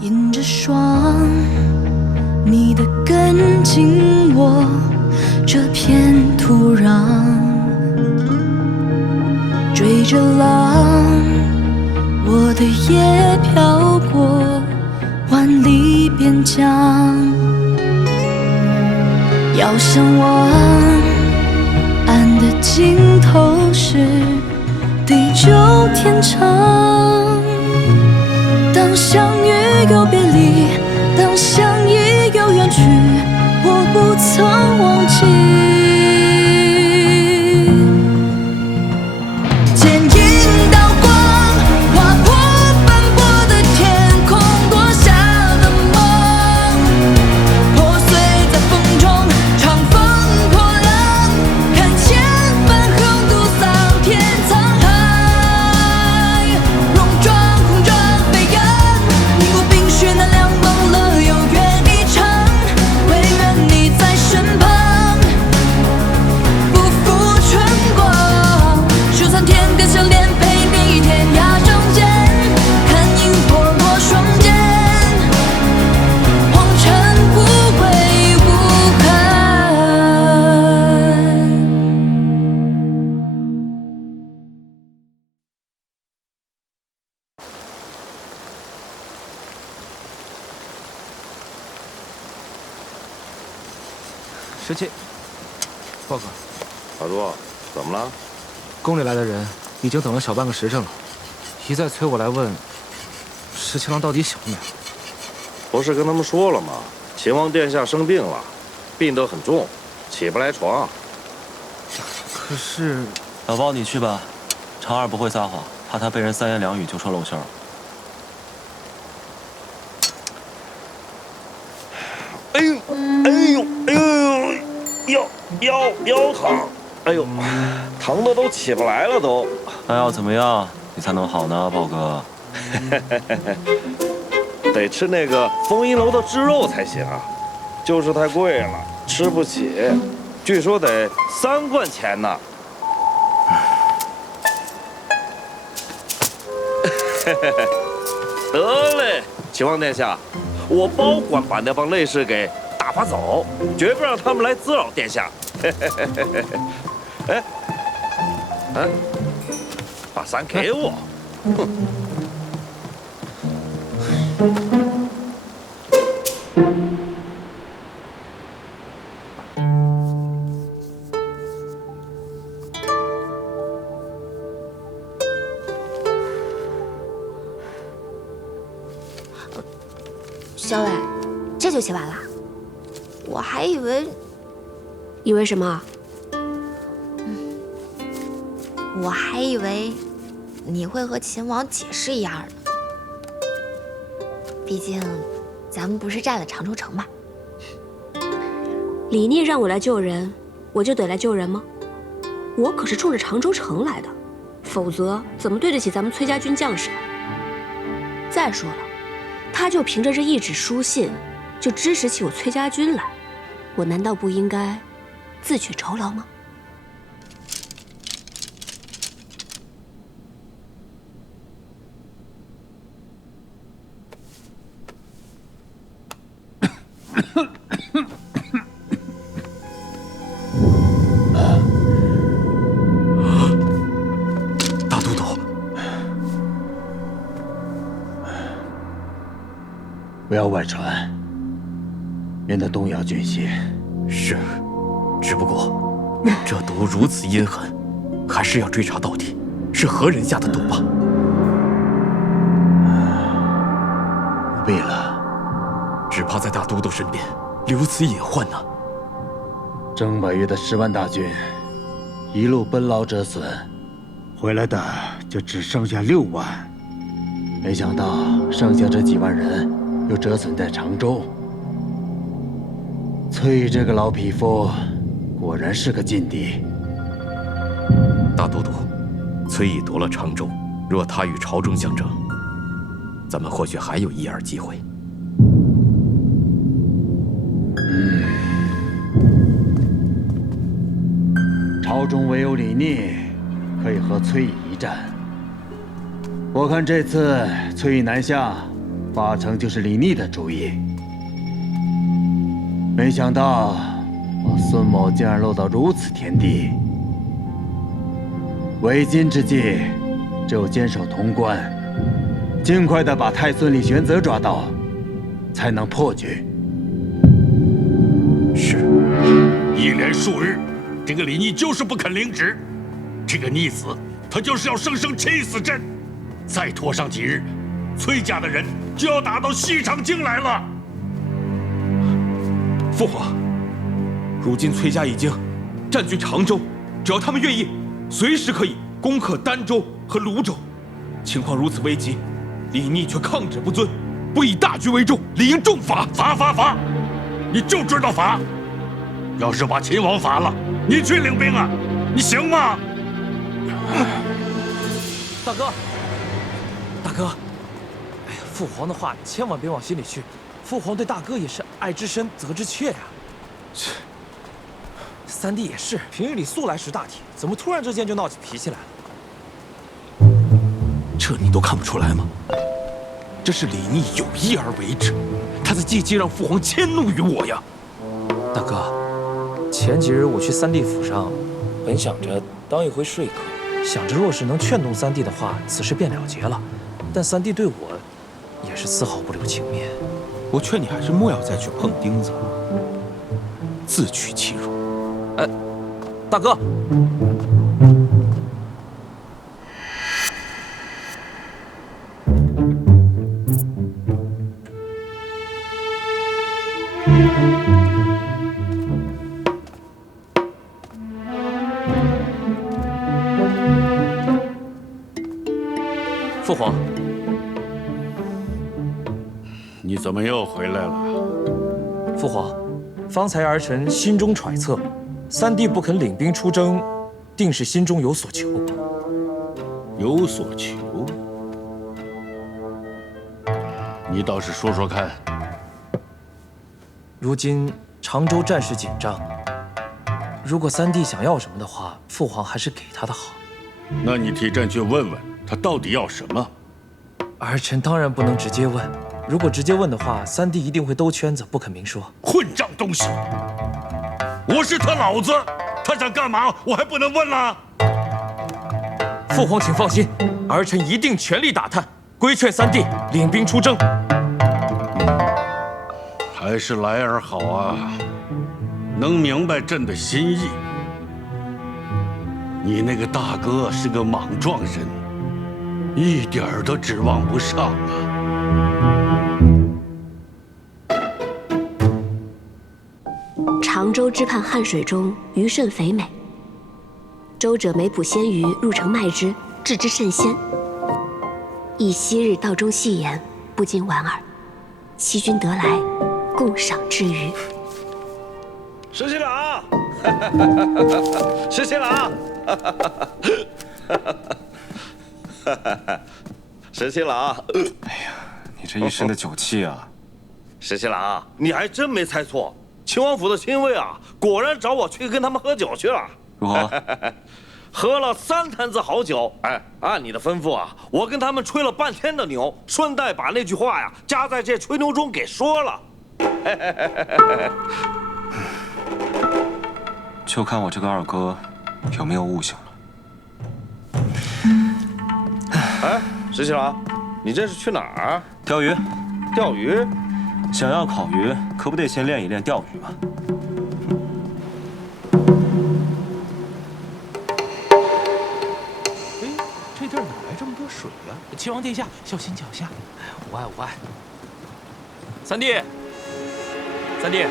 迎着霜，你的跟紧我这片土壤，追着浪，我的夜飘过万里边疆。遥相望，岸的尽头是地久天长。当相遇又别离，当相依又远去，我不曾忘记。剪影刀光，划破斑驳的天空，落下的梦，破碎在风中，长风破浪，看千帆横渡桑田沧海，戎装红装飞扬，逆过冰雪难量，梦了有约一场，唯愿你在身旁，不负春光，就算天边笑脸，陪你天涯仗剑，看萤火落双肩，红尘无悔无憾。17，报告，老朱，怎么了？宫里来的人已经等了小半个时辰了，一再催我来问十七郎到底醒了没有。不是跟他们说了吗？秦王殿下生病了，病得很重，起不来床。可是，老包，你去吧，长二不会撒谎，怕他被人三言两语就说露馅儿。哎呦，哎呦，哎呦，腰疼，哎呦，疼的都起不来了都。那要怎么样你才能好呢，豹哥？得吃那个丰阴楼的炙肉才行啊，就是太贵了，吃不起，据说得3贯钱呢。得嘞，秦王殿下，我保管把那帮内侍给打发走，绝不让他们来滋扰殿下。哎，把伞给我。哼。小伟，这就写完了？我还以为什么？我还以为你会和秦王解释一二呢。毕竟咱们不是占了长州城吗？李逆让我来救人，我就得来救人吗？我可是冲着长州城来的，否则怎么对得起咱们崔家军将士？再说了，他就凭着这一纸书信，就支持起我崔家军来，我难道不应该自取酬劳吗？大都督，不要外传，免得动摇军心。是，只不过这毒如此阴狠，还是要追查到底，是何人下的毒吧？不必了，只怕在大都督身边留此隐患呢。郑百岳的10万大军一路奔劳折损，回来的就只剩下6万。没想到剩下这几万人又折损在常州。崔这个老匹夫，果然是个劲敌。大都督，崔已夺了常州，若他与朝中相争，咱们或许还有一二机会。朝中唯有李逆可以和崔乙一战。我看这次崔乙南下，八成就是李逆的主意。没想到我孙某竟然落到如此田地。为今之计，只有坚守潼关，尽快的把太孙李玄泽抓到，才能破局。是，一连数日，这个李逆就是不肯领旨。这个逆子，他就是要生生气死朕。再拖上几日，崔家的人就要打到西长京来了。父皇，如今崔家已经占据常州，只要他们愿意，随时可以攻克儋州和泸州。情况如此危急，李逆却抗旨不遵，不以大局为重，理应重罚。罚！你就知道罚！要是把秦王罚了，你去领兵啊？你行吗？大哥，大哥，哎呀，父皇的话千万别往心里去，父皇对大哥也是爱之深，责之切呀。三弟也是，平日里素来识大体，怎么突然之间就闹起脾气来了？这你都看不出来吗？这是李逆有意而为之，他在借机让父皇迁怒于我呀。大哥，前几日我去三弟府上，本想着当一回说客，想着若是能劝动三弟的话，此事便了结了。但三弟对我也是丝毫不留情面。我劝你还是莫要再去碰钉子了，自取其辱。大哥。父皇，你怎么又回来了？父皇，方才儿臣心中揣测，三弟不肯领兵出征，定是心中有所求。有所求？你倒是说说看。如今常州战事紧张，如果三弟想要什么的话，父皇还是给他的好。那你替朕去问问他到底要什么。儿臣当然不能直接问，如果直接问的话，三弟一定会兜圈子，不肯明说。混账东西！我是他老子，他想干嘛我还不能问了？父皇请放心，儿臣一定全力打探，规劝三弟领兵出征。还是来儿好啊，能明白朕的心意。你那个大哥是个莽撞人，一点儿都指望不上啊。常州之畔汉水中，鱼甚肥美。周者每捕鲜鱼入城卖之，制之甚鲜。忆昔日道中戏言，不禁莞尔。欺君得来，共赏之余。石新郎，石新郎，石新郎。哎呀，你这一身的酒气啊！石新郎，你还真没猜错，秦王府的亲卫啊，果然找我去跟他们喝酒去了。如何？喝了3坛子好酒，哎，按你的吩咐啊，我跟他们吹了半天的牛，顺带把那句话呀加在这吹牛中给说了。就看我这个二哥有没有悟性了。哎，石新郎，你这是去哪儿？钓鱼。钓鱼？想要烤鱼，可不得先练一练钓鱼吗？这地儿哪来这么多水呀？秦王殿下，小心脚下。无碍无碍。三弟，三弟，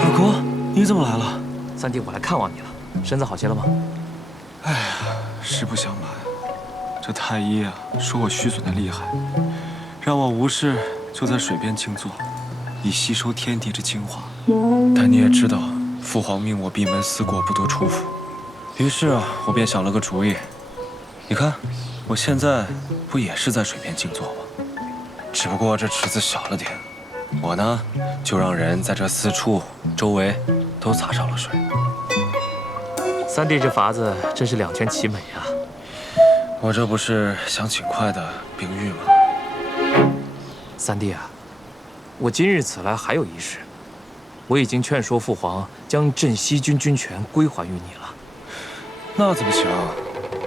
二哥，你怎么来了？三弟，我来看望你了，身子好些了吗？哎呀，实不相瞒，这太医啊说我虚损的厉害，让我无事就在水边静坐，以吸收天地之精华。但你也知道，父皇命我闭门思过，不得出府。于是啊，我便想了个主意。你看，我现在不也是在水边静坐吗？只不过这池子小了点，我呢就让人在这四处周围都洒上了水。三弟这法子真是两全其美啊！我这不是想尽快的病愈吗？三弟啊，我今日此来还有一事，我已经劝说父皇将镇西军军权归还于你了。那怎么行？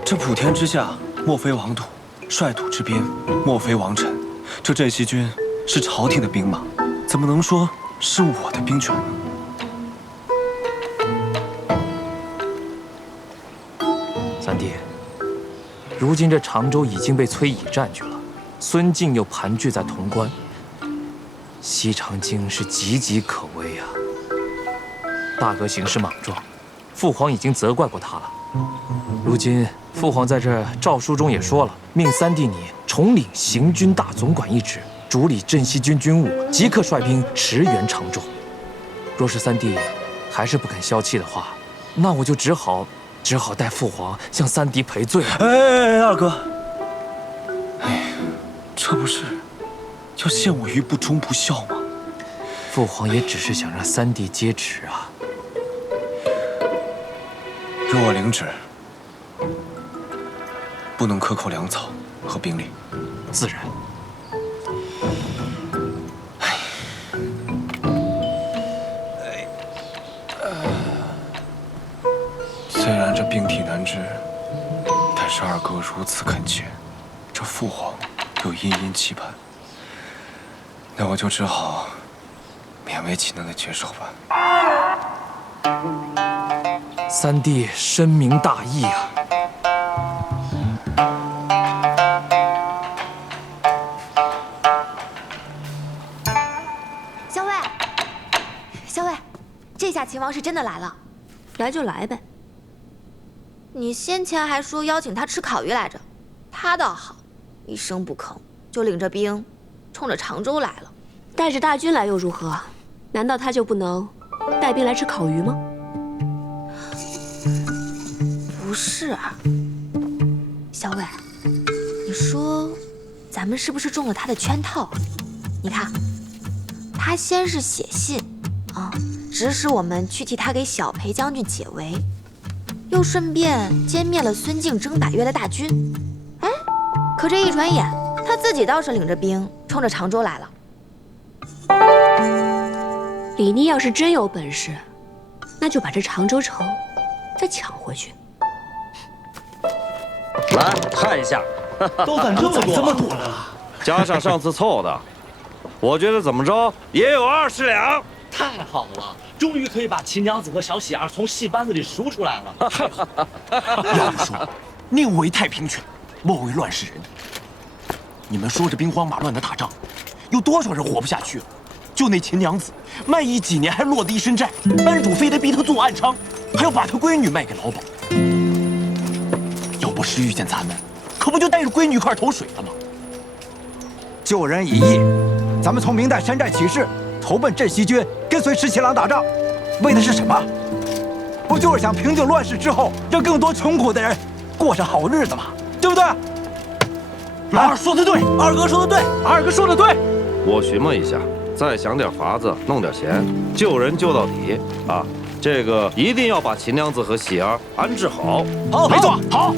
这普天之下，莫非王土；率土之滨，莫非王臣。这镇西军是朝廷的兵马，怎么能说是我的兵权呢？三弟，如今这常州已经被崔乙占据了，孙敬又盘踞在潼关，西长京是岌岌可危啊！大哥行事莽撞，父皇已经责怪过他了。如今父皇在这诏书中也说了，命三弟你重领行军大总管一职，主理镇西军军务，即刻率兵驰援常州。若是三弟还是不肯消气的话，那我就只好代父皇向三弟赔罪了。哎，二哥，哎，这不是要陷我于不忠不孝吗？父皇也只是想让三弟接旨啊。若我领旨，不能克扣粮草和兵力，自然。虽然这病体难治，但是二哥如此恳切，这父皇又殷殷期盼，那我就只好勉为其难的接受吧。三弟深明大义啊！校尉，校尉，这下秦王是真的来了，来就来呗。你先前还说邀请他吃烤鱼来着，他倒好，一声不吭就领着兵冲着常州来了。带着大军来又如何？难道他就不能带兵来吃烤鱼吗？不是啊，校尉，你说咱们是不是中了他的圈套啊？你看，他先是写信啊，指使我们去替他给小裴将军解围，又顺便歼灭了孙敬征百越的大军。哎，可这一转眼，他自己倒是领着兵冲着常州来了。李逆要是真有本事，那就把这常州城再抢回去。来看一下，都攒这么多了，加上上次凑的，我觉得怎么着也有20两。太好了，终于可以把秦娘子和小喜儿从戏班子里赎出来了。太好了！要不说宁为太平犬，莫为乱世人。你们说这兵荒马乱的打仗，有多少人活不下去了？就那秦娘子，卖艺几年还落得一身债，班主非得逼她做暗娼，还要把她闺女卖给老鸨。要不是遇见咱们，可不就带着闺女一块投水了吗？救人一役，咱们从明代山寨起事，投奔镇西军，跟随石七郎打仗，为的是什么？不就是想平定乱世之后，让更多穷苦的人过上好日子吗？对不对？老二说的对，二哥说的对，二哥说的对。我询问一下，再想点法子，弄点钱，救人救到底啊！这个一定要把秦娘子和喜儿安置好。好，没错，好，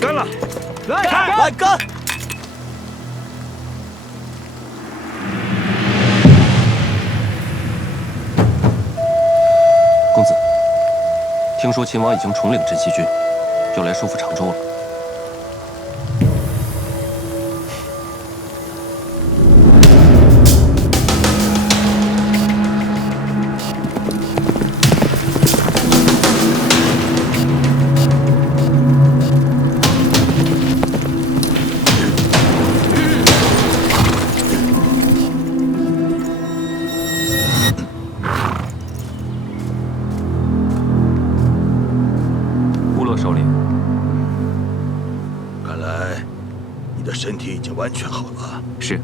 干了！来干！公子，听说秦王已经重领镇西军，就来收复常州了。身体已经完全好了。是。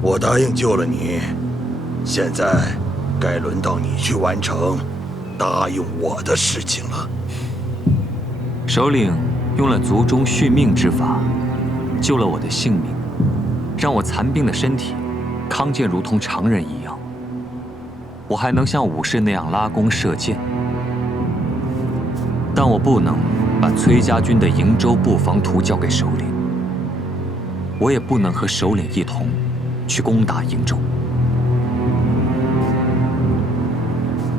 我答应救了你，现在该轮到你去完成答应我的事情了。首领用了族中续命之法，救了我的性命，让我残病的身体康健如同常人一样。我还能像武士那样拉弓射箭，但我不能把崔家军的瀛州布防图交给首领。我也不能和首领一同去攻打瀛州。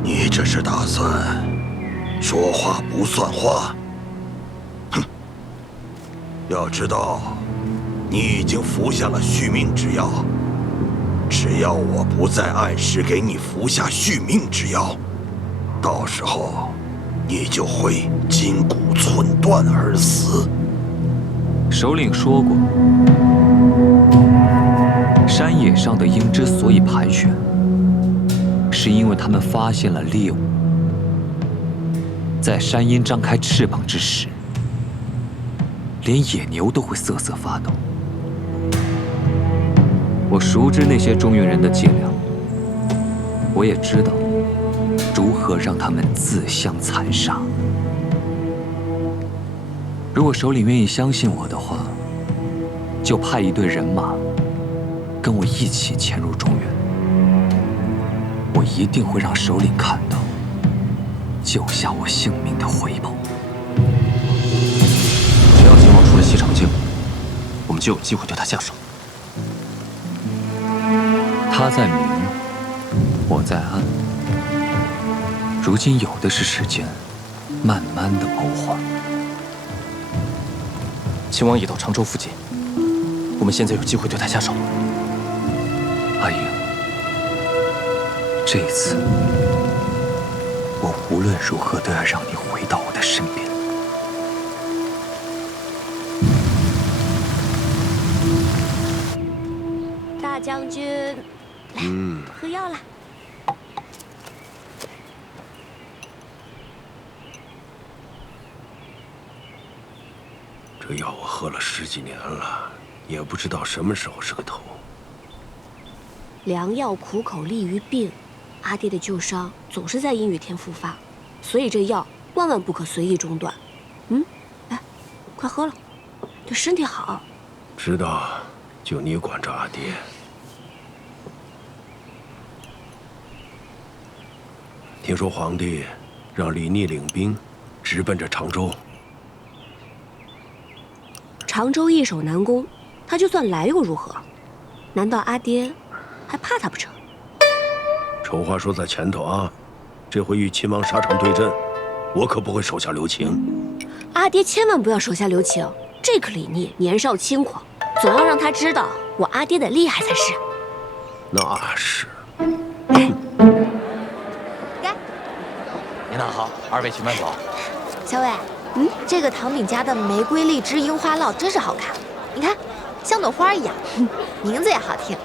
你这是打算说话不算话？哼！要知道，你已经服下了续命之药。只要我不再按时给你服下续命之药，到时候你就会筋骨寸断而死。首领说过，山野上的鹰之所以盘旋，是因为他们发现了猎物。在山鹰张开翅膀之时，连野牛都会瑟瑟发抖。我熟知那些中原人的伎俩，我也知道如何让他们自相残杀。如果首领愿意相信我的话，就派一队人马跟我一起潜入中原。我一定会让首领看到救下我性命的回报。只要秦王出了西长境，我们就有机会对他下手。他在明，我在暗。如今有的是时间，慢慢的谋划。秦王已到常州附近，我们现在有机会对他下手。阿英，这一次，我无论如何都要让你回到我的身边。大将军，来，喝药啦。这药我喝了10几年了，也不知道什么时候是个头。良药苦口利于病，阿爹的旧伤总是在阴雨天复发，所以这药万万不可随意中断。来，快喝了，对身体好。知道，就你管着阿爹。听说皇帝让李逆领兵直奔着常州。常州易守难攻，他就算来又如何？难道阿爹还怕他不成？丑话说在前头啊，这回与秦王沙场对阵，我可不会手下留情。阿爹千万不要手下留情，这个李逆年少轻狂，总要让他知道我阿爹的厉害才是。那是。您好，二位请慢走。小伟，这个唐敏家的玫瑰荔枝樱花酪真是好看，你看，像朵花一样，名字也好听。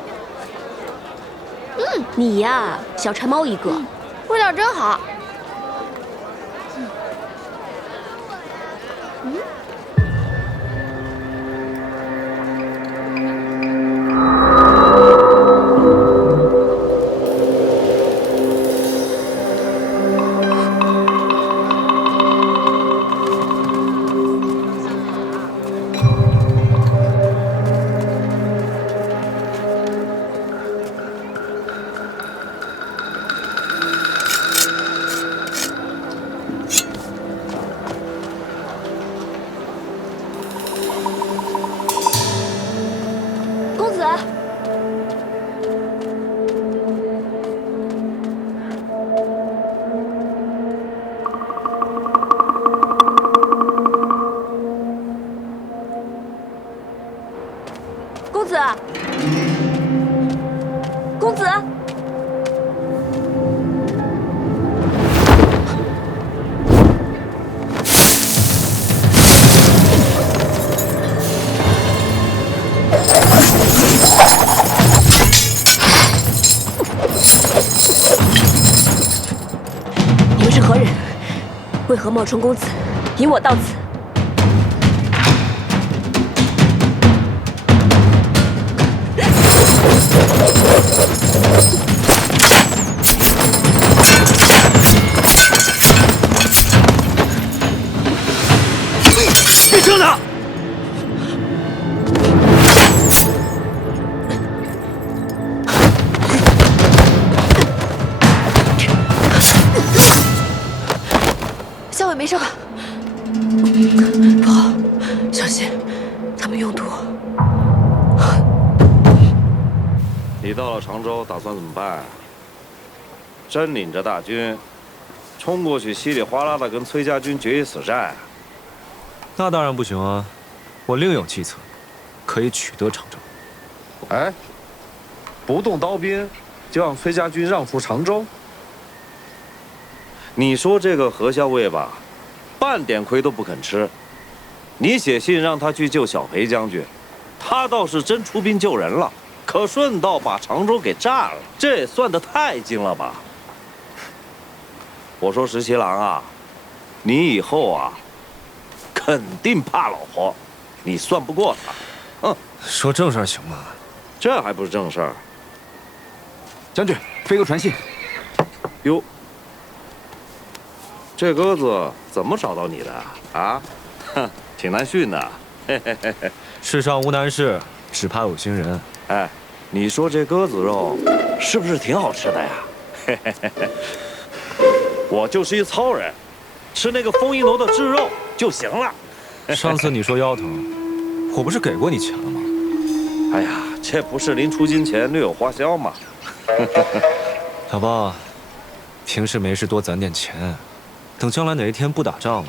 你呀，小馋猫一个，味道真好。公子，公子，你们是何人？为何冒充公子，引我到此？别生他！小伟没事吧？不好，小心，他们用毒。你到了常州，打算怎么办啊？真领着大军，冲过去稀里哗啦的跟崔家军决一死战？那当然不行啊！我另有计策，可以取得常州。哎，不动刀兵，就让崔家军让出常州？你说这个何校尉吧，半点亏都不肯吃。你写信让他去救小裴将军，他倒是真出兵救人了，可顺道把常州给占了，这也算得太精了吧？我说石七郎啊，你以后啊，肯定怕老婆，你算不过他。说正事儿行吗？这还不是正事儿。将军，飞鸽传信。哟，这鸽子怎么找到你的啊？哼，挺难驯的。嘿嘿嘿嘿。世上无难事，只怕有心人。哎，你说这鸽子肉是不是挺好吃的呀？嘿嘿嘿嘿。我就是一糙人，吃那个丰一楼的炙肉就行了。上次你说腰疼，我不是给过你钱了吗？哎呀，这不是临出京前略有花销吗？老爸，平时没事多攒点钱，等将来哪一天不打仗了，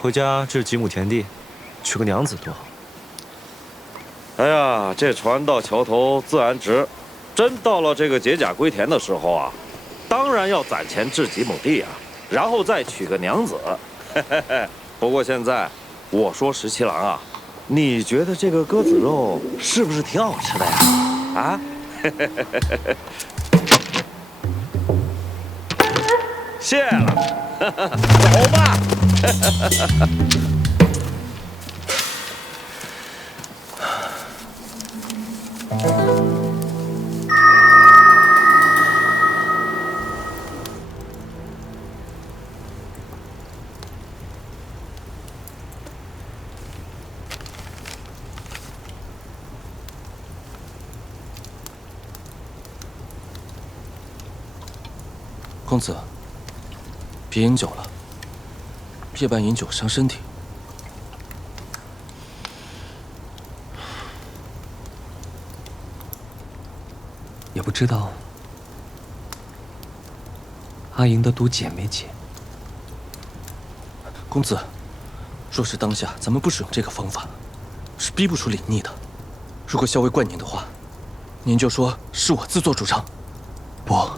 回家置几亩田地，娶个娘子多好。哎呀，这船到桥头自然直，真到了这个解甲归田的时候啊，当然要攒钱置几亩地啊，然后再娶个娘子。不过现在，我说石七郎啊，你觉得这个鸽子肉是不是挺好吃的呀？啊？谢了，走吧。公子，别饮酒了，夜半饮酒伤身体。也不知道阿莹的毒解没解。公子，若是当下咱们不使用这个方法，是逼不出李逆的。如果校尉怪您的话，您就说是我自作主张。不。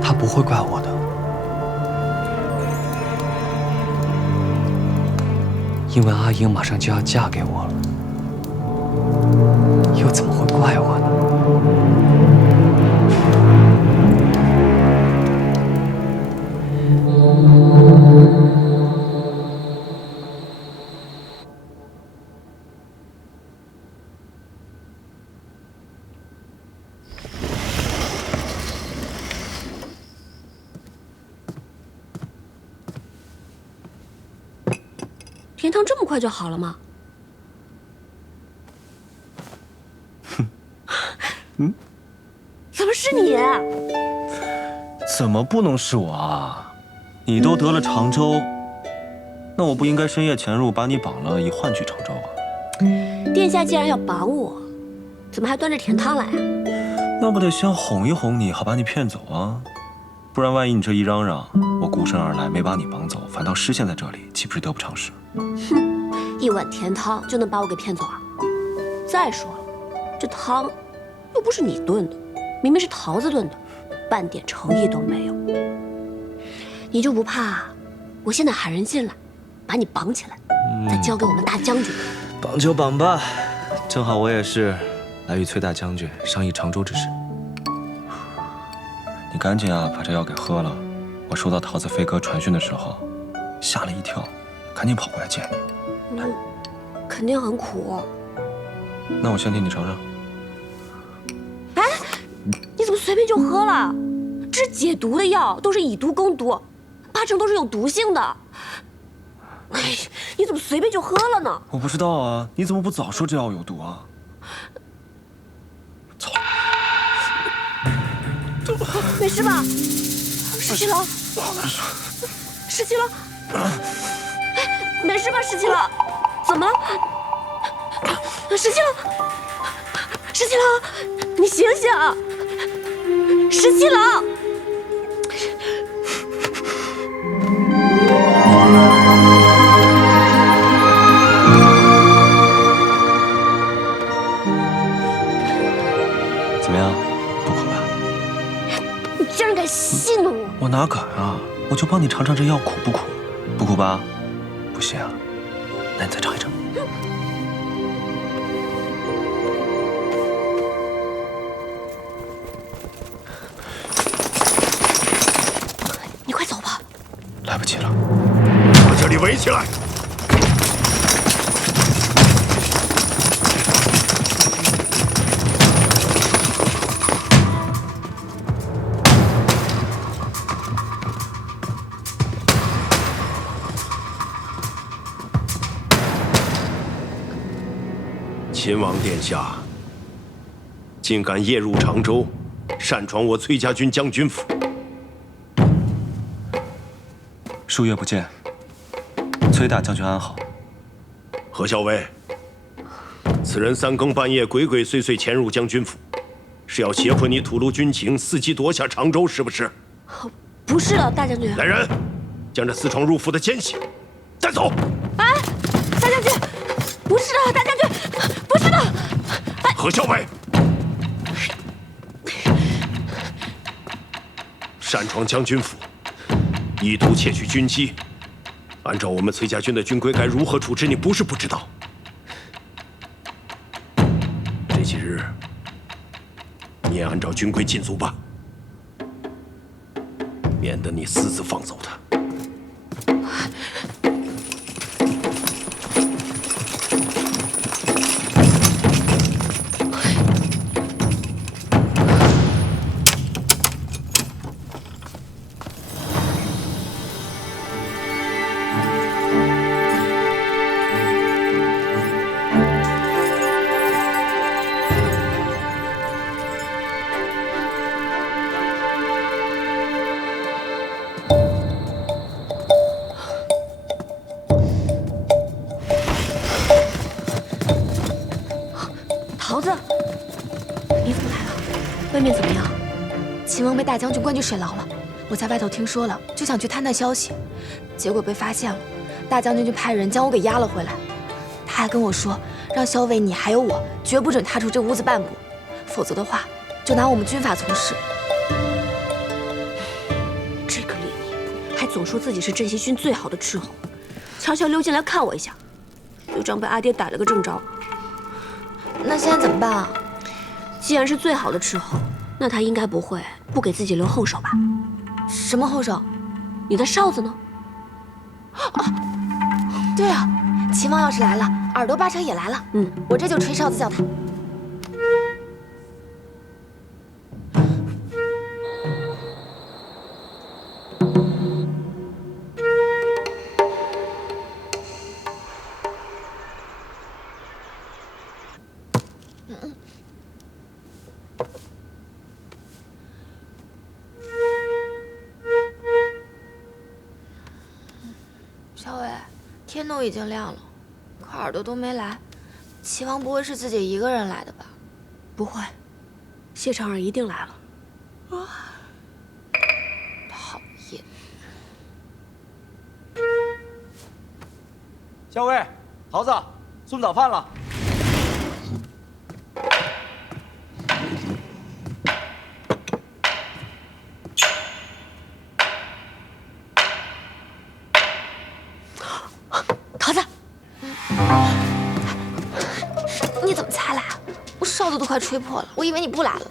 他不会怪我的，因为阿英马上就要嫁给我了，又怎么会怪我呢？甜汤这么快就好了吗？怎么是你？怎么不能是我啊？你都得了常州，那我不应该深夜潜入把你绑了，以换取常州啊？殿下既然要绑我，怎么还端着甜汤来啊？那不得先哄一哄你，好把你骗走啊？不然万一你这一嚷嚷，我孤身而来没把你绑走，反倒失陷在这里，岂不是得不偿失？哼，一碗甜汤就能把我给骗走啊？再说了，这汤又不是你炖的，明明是桃子炖的，半点诚意都没有。你就不怕我现在喊人进来，把你绑起来，再交给我们大将军？绑就绑吧，正好我也是来与崔大将军商议常州之事。你赶紧啊，把这药给喝了。我收到桃子飞鸽传讯的时候，吓了一跳，赶紧跑过来见你。肯定很苦。那我先替你尝尝。哎，你怎么随便就喝了？这是解毒的药，都是以毒攻毒，8成都是有毒性的。哎，你怎么随便就喝了呢？我不知道啊，你怎么不早说这药有毒啊？走。没事吧？石七郎，石七郎，没事吧？石七郎，怎么了？石七郎，十七郎，你醒醒！十七郎！怎么样，不苦吧？你竟然敢戏弄我！我哪敢啊！我就帮你尝尝这药苦不苦，不苦吧？不信啊？那你再尝一尝。你快走吧。来不及了。把这里围起来！秦王殿下，竟敢夜入常州，擅闯我崔家军将军府。数月不见，崔大将军安好。何校尉，此人3更半夜鬼鬼祟祟潜入将军府，是要胁迫你吐露军情，伺机夺下常州，是不是？不是的，大将军。来人，将这私闯入府的奸细带走。哎，大将军，不是的，大将军，不是的。何校尉，擅闯将军府，意图窃取军机，按照我们崔家军的军规，该如何处置？你不是不知道。这几日，你也按照军规禁足吧，免得你私自放走他。桃子，你怎么来了？外面怎么样？秦王被大将军关进水牢了。我在外头听说了，就想去探探消息，结果被发现了。大将军就派人将我给押了回来。他还跟我说，让校尉你还有我，绝不准踏出这屋子半步，否则的话，就拿我们军法从事。这个李毅还总说自己是镇西军最好的斥候，悄悄溜进来看我一下，就这样被阿爹逮了个正着。那现在怎么办啊？既然是最好的斥候，那他应该不会不给自己留后手吧？什么后手？你的哨子呢？对啊，秦王要是来了，耳朵八成也来了。我这就吹哨子叫他。小伟，天都已经亮了，可耳朵都没来。齐王不会是自己一个人来的吧？不会，谢长儿一定来了。讨厌！校尉，桃子，送早饭了。桃子，你怎么才来啊？我哨子都快吹破了，我以为你不来了。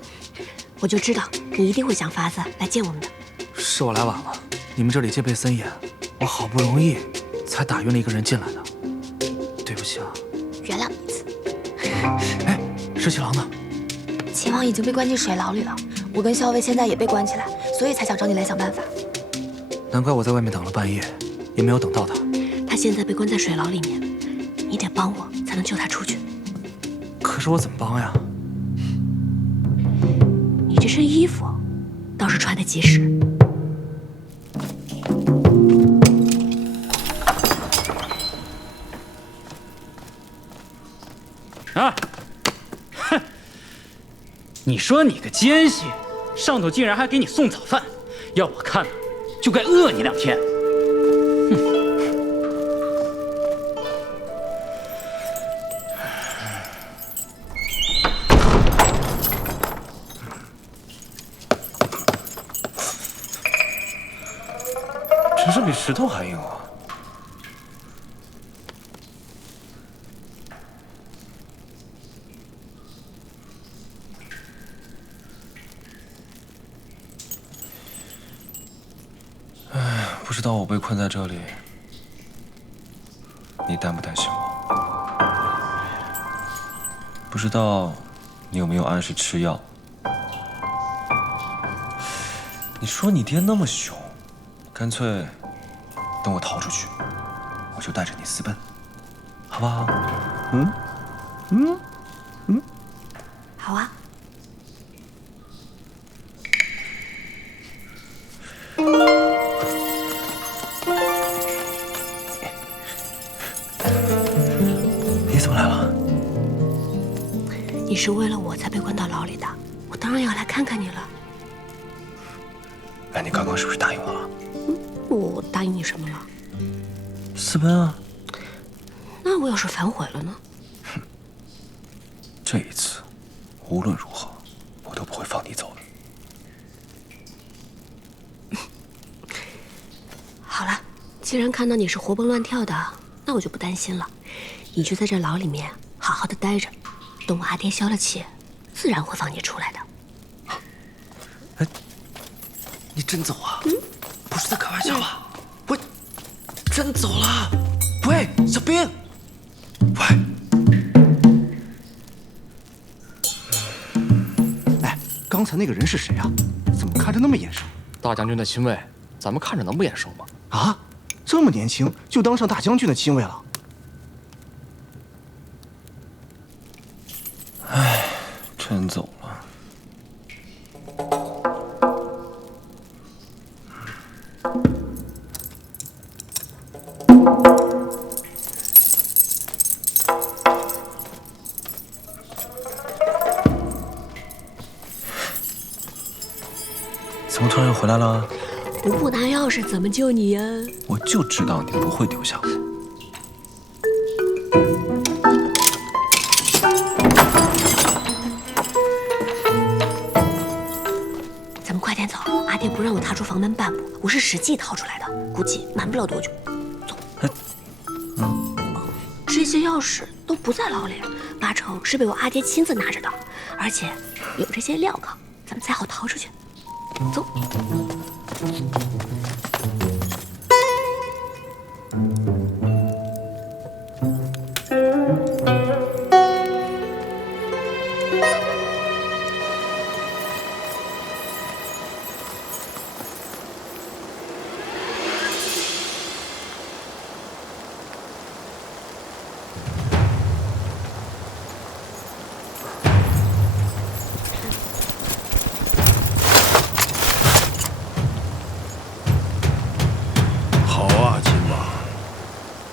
我就知道你一定会想法子来见我们的。是我来晚了，你们这里戒备森严，我好不容易才打晕了一个人进来的，对不起啊。原谅你一次。哎，十七郎呢？秦王已经被关进水牢里了，我跟校尉现在也被关起来，所以才想找你来想办法。难怪我在外面等了半夜，也没有等到他。他现在被关在水牢里面，你得帮我才能救他出去。可是我怎么帮呀？你这身衣服倒是穿得结实。啊，哼，你说你个奸细，上头竟然还给你送早饭，要我看呢，就该饿你2天。真是比石头还硬啊！唉，不知道我被困在这里，你担不担心我？不知道你有没有按时吃药？你说你爹那么凶，干脆等我逃出去，我就带着你私奔，好不好？好啊。你怎么来了？你是为了我才被关到牢里的，我当然要来看看你了。哎，你刚刚是不是答应我了？我答应你什么了？私奔啊！那我要是反悔了呢？这一次，无论如何，我都不会放你走的。好了，既然看到你是活蹦乱跳的，那我就不担心了。你就在这牢里面好好的待着，等我阿爹消了气，自然会放你出来的。你真走啊？不是在开玩笑吧？我真走了。喂，小兵！喂！哎，刚才那个人是谁啊？怎么看着那么眼熟？大将军的亲卫，咱们看着能不眼熟吗？啊，这么年轻就当上大将军的亲卫了？唉，真走了。怎么突然又回来了？我不拿钥匙怎么救你呀？我就知道你不会丢下我。咱们快点走，阿爹不让我踏出房门半步，我是实际掏出来的，估计瞒不了多久。走。这些钥匙都不在牢里，8成是被我阿爹亲自拿着的，而且有这些镣铐，咱们才好逃出去。走。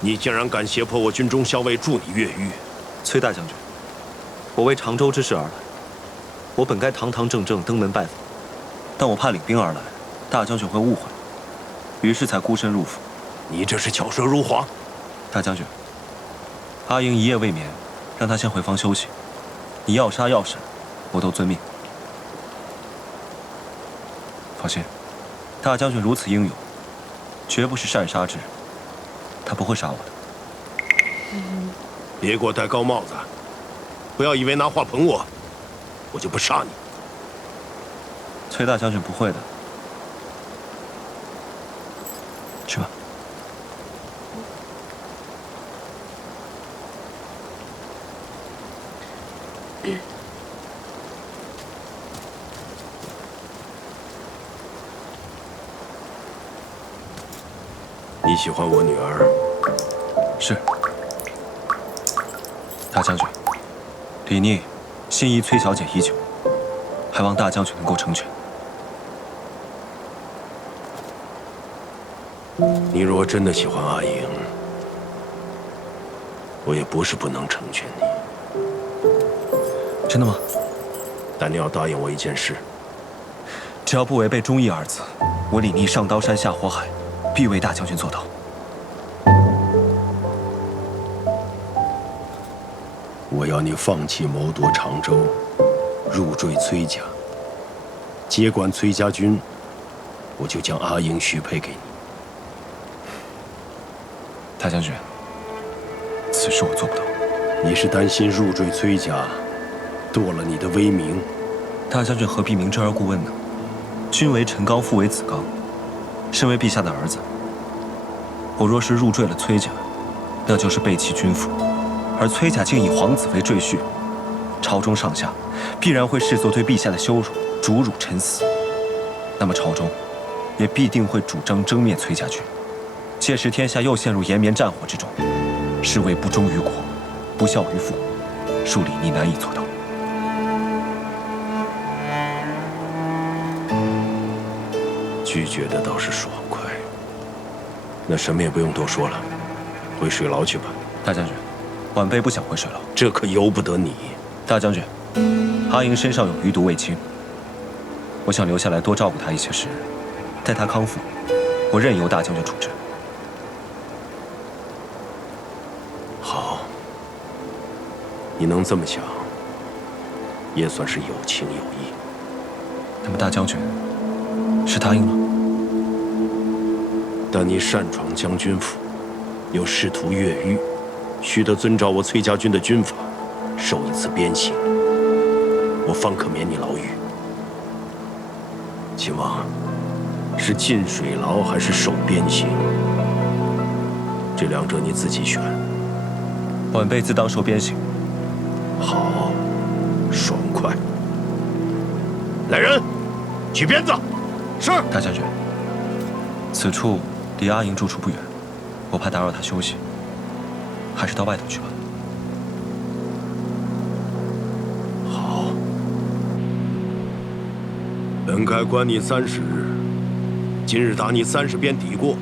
你竟然敢胁迫我军中校尉助你越狱！崔大将军，我为常州之事而来，我本该堂堂正正登门拜访，但我怕领兵而来，大将军会误会，于是才孤身入府。你这是巧舌如簧！大将军，阿英一夜未眠，让他先回房休息。你要杀要审，我都遵命。放心，大将军如此英勇，绝不是擅杀之人。他不会杀我的。别给我戴高帽子！不要以为拿话捧我，我就不杀你。崔大将军不会的。去吧。你喜欢我女儿？是。大将军，李逆心仪崔小姐已久，还望大将军能够成全。你若真的喜欢阿英，我也不是不能成全你。真的吗？但你要答应我一件事，只要不违背忠义二字，我李逆上刀山下火海，必为大将军做到。我要你放弃谋夺常州，入赘崔家，接管崔家军，我就将阿英许配给你。大将军，此事我做不到。你是担心入赘崔家，堕了你的威名？大将军何必明知而故问呢？君为臣纲，父为子纲，身为陛下的儿子，我若是入赘了崔家，那就是背弃君父。而崔家竟以皇子为赘婿，朝中上下必然会视作对陛下的羞辱，逐辱臣死。那么朝中也必定会主张征灭崔家军，届时天下又陷入延绵战火之中，是为不忠于国，不孝于父，恕李逆难以做到。拒绝的倒是爽快。那什么也不用多说了，回水牢去吧。大将军，晚辈不想回水牢。这可由不得你。大将军，阿莹身上有余毒未清，我想留下来多照顾她一些时日，待她康复，我任由大将军处置。好，你能这么想，也算是有情有义。那么大将军是答应了？但你擅闯将军府，又试图越狱，须得遵照我崔家军的军法，受一次鞭刑，我方可免你牢狱。秦王，是进水牢还是受鞭刑？这两者你自己选。晚辈自当受鞭刑。好，爽快。来人，取鞭子。是。大将军，此处离阿莹住处不远，我怕打扰她休息，还是到外头去吧。好，本该关你30日，今日打你30鞭抵过，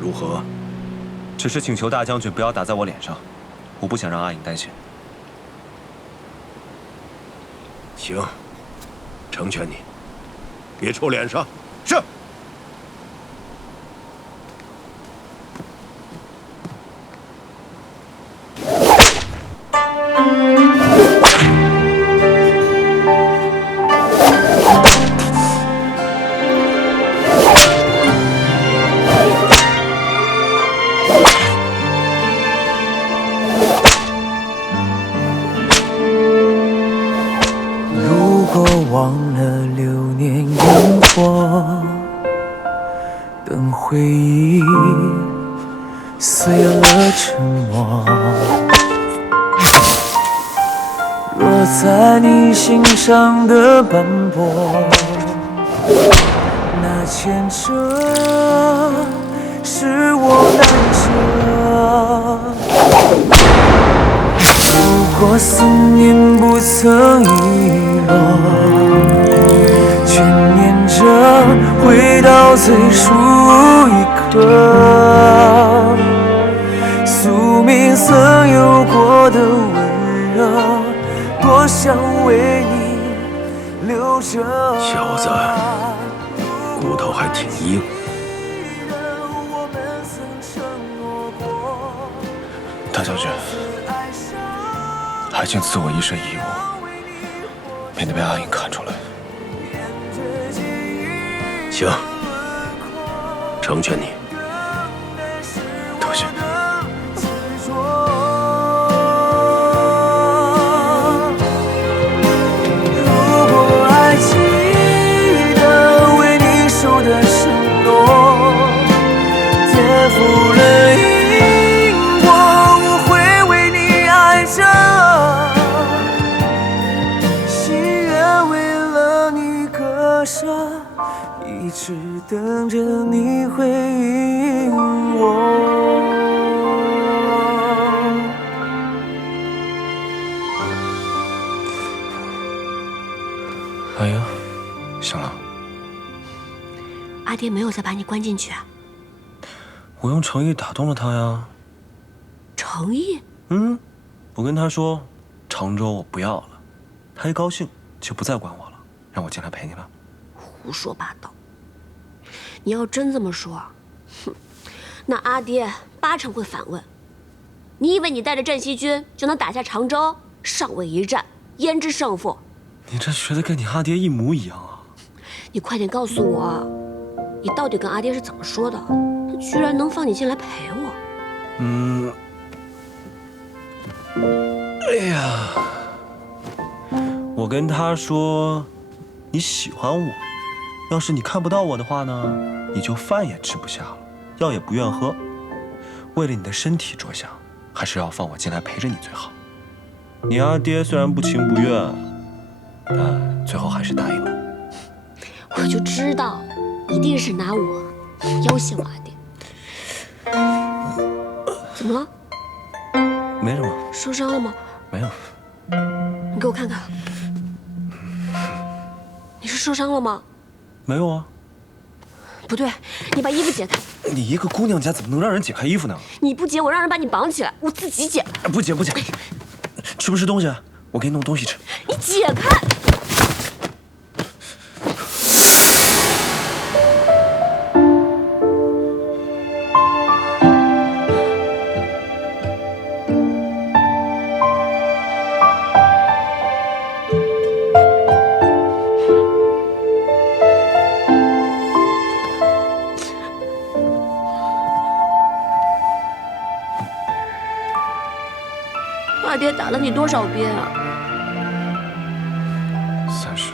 如何？只是请求大将军不要打在我脸上，我不想让阿莹担心。行，成全你，别臭脸上。是。如果忘了流年烟火，等回忆碎了沉默，若在你心上的斑驳，那牵扯是我难舍。如果思念不曾遗落，却念着回到最初一刻，宿命曾有过的温热，多想为你留着。小子，骨头还挺硬。大将军，还请赐我一身衣物，免得被阿莹看出来。行，成全你。多谢。如果还记得为你守的承诺，颠覆了因果，我会为你爱着，心愿为了你割舍，一直等着你回应我。阿莹，醒了。阿爹没有再把你关进去啊？我用诚意打动了他呀。诚意？我跟他说常州我不要了，他一高兴就不再管我了，让我进来陪你了。胡说八道！你要真这么说，哼，那阿爹80%会反问。你以为你带着镇西军就能打下常州？上位一战，焉知胜负？你这学的跟你阿爹一模一样啊！你快点告诉我，你到底跟阿爹是怎么说的？他居然能放你进来陪我？哎呀，我跟他说，你喜欢我，要是你看不到我的话呢，你就饭也吃不下了，药也不愿喝。为了你的身体着想，还是要放我进来陪着你最好。你阿爹虽然不情不愿，但最后还是答应了。我就知道，一定是拿我要挟我阿爹。怎么了？没什么。受伤了吗？没有。你给我看看。你是受伤了吗？没有啊。不对，你把衣服解开。你一个姑娘家怎么能让人解开衣服呢？你不解，我让人把你绑起来，我自己解。不解不解。吃不吃东西？我给你弄东西吃。你解开！阿爹打了你多少鞭啊？30。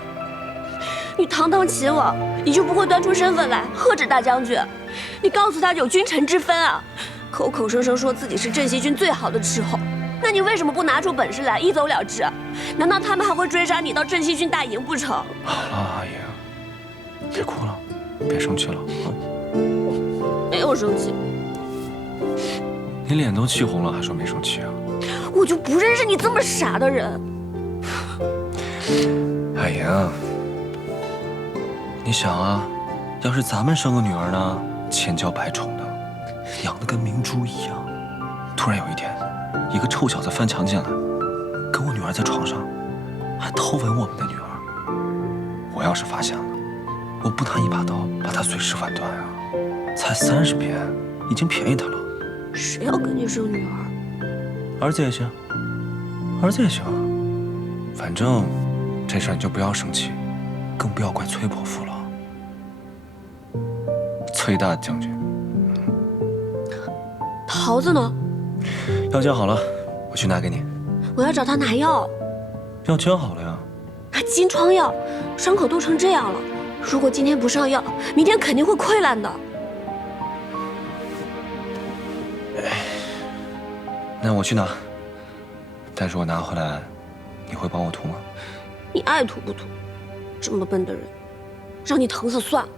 你堂堂齐王，你就不会端出身份来喝止大将军？你告诉他有君臣之分啊！口口声声说自己是镇西军最好的斥候，那你为什么不拿出本事来一走了之？难道他们还会追杀你到镇西军大营不成？好了，阿姨，别哭了，别生气了啊！没有生气。你脸都气红了，还说没生气啊？我就不认识你这么傻的人。阿姨啊，你想啊，要是咱们生个女儿呢，千娇百宠的，养得跟明珠一样。突然有一天，一个臭小子翻墙进来，跟我女儿在床上，还偷吻我们的女儿。我要是发现了，我不拿一把刀把她碎尸万段啊！才30鞭，已经便宜她了。谁要跟你生女儿？儿子也行，儿子也行，反正这事儿你就不要生气，更不要怪崔伯父了。崔大将军，桃子呢？药煎好了，我去拿给你。我要找他拿药。药煎好了呀。那金疮药，伤口都成这样了，如果今天不上药，明天肯定会溃烂的。那我去拿，但是我拿回来，你会帮我涂吗？你爱涂不涂？这么笨的人，让你疼死算了。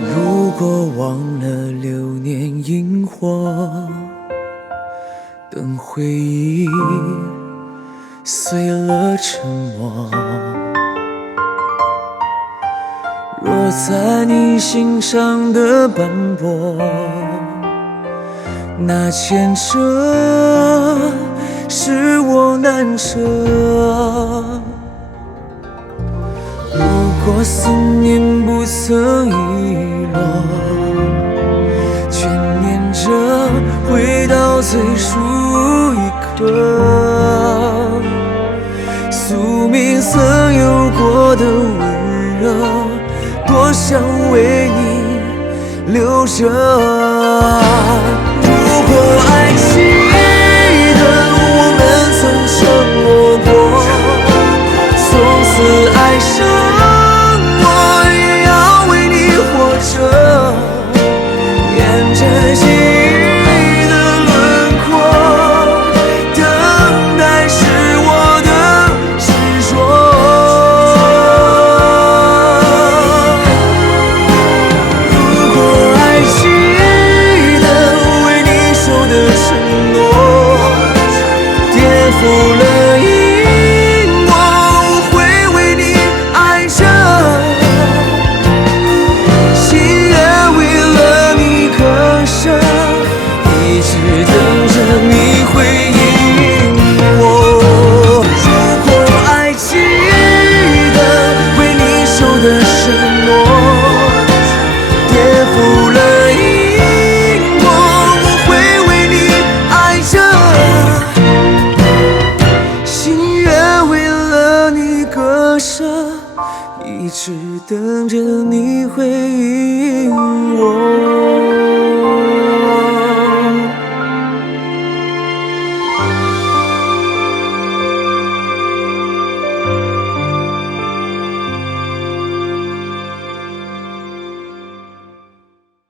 如果忘了流年萤火，等回忆碎了沉默，若在你心上的斑驳，那牵扯是我难舍。如果思念不曾遗落，眷念着回到最初一刻，宿命曾有过的温热，多想为你留着。如果爱记得我们曾承诺过，从此爱上我也要为你活着，沿着记忆的轮廓，等待是我的执着。如果还记得为你守的承诺，颠覆了